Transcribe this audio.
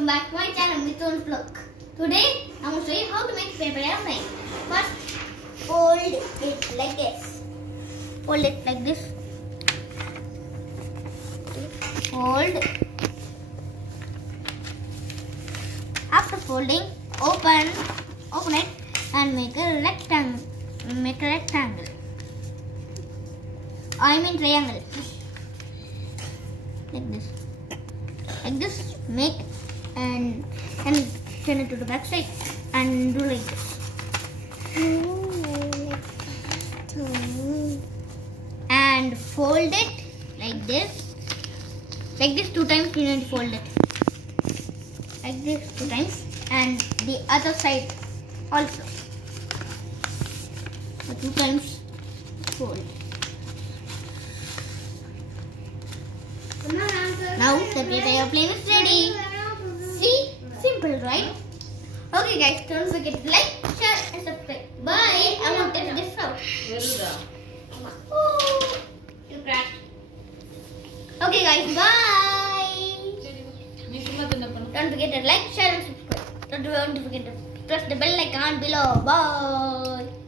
welcome back to my channel MITHUN'S vlog. Today I'm going to show you how to make paper airplane. First, fold it like this. Fold it like this. Fold. After folding, open it and make a rectangle. I mean triangle. Like this, make and turn it to the back side and do like this. And fold it like this. Like this 2 times you need to fold it. Like this 2 times and the other side also. So 2 times fold. Now the paper airplane is ready. See? Simple, right? Okay guys, don't forget to like, share and subscribe. Bye. I want to take this out. Oh, you cracked. Okay guys, bye. Don't forget to like, share and subscribe. Don't forget to press the bell icon below. Bye.